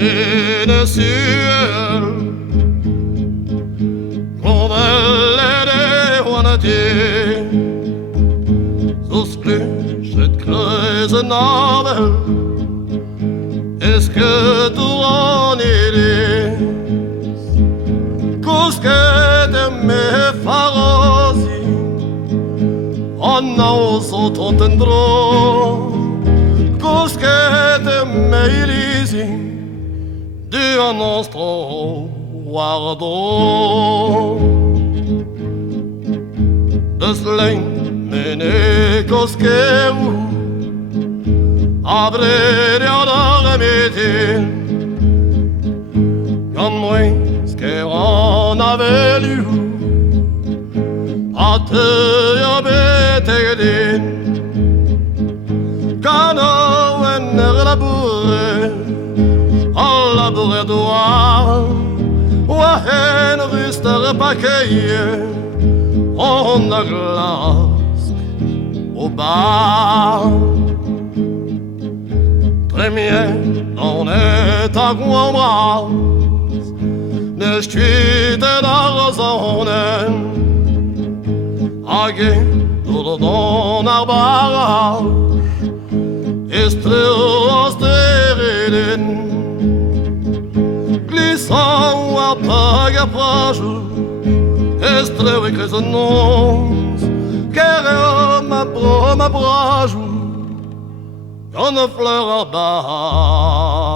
mine ciel Globelede wanneer zo splucht het kruise navel Est-ce que tu en eres Cosque de me farosi Anna oso tentendro Cosque de me ilisi Du nostro guardo De slang mene cosque Abre ad metin Kan moins que on avait lu A te betegedin Kan en labure Alla bure doa Wa hen ruster pakeje On a glask au bar Premier on est à quoi Ne știi de la zone Age todo don arbara Este ostereden Glissant apaga prajo Estreu e crescenons Quero ma broma prajo Une fleur à bas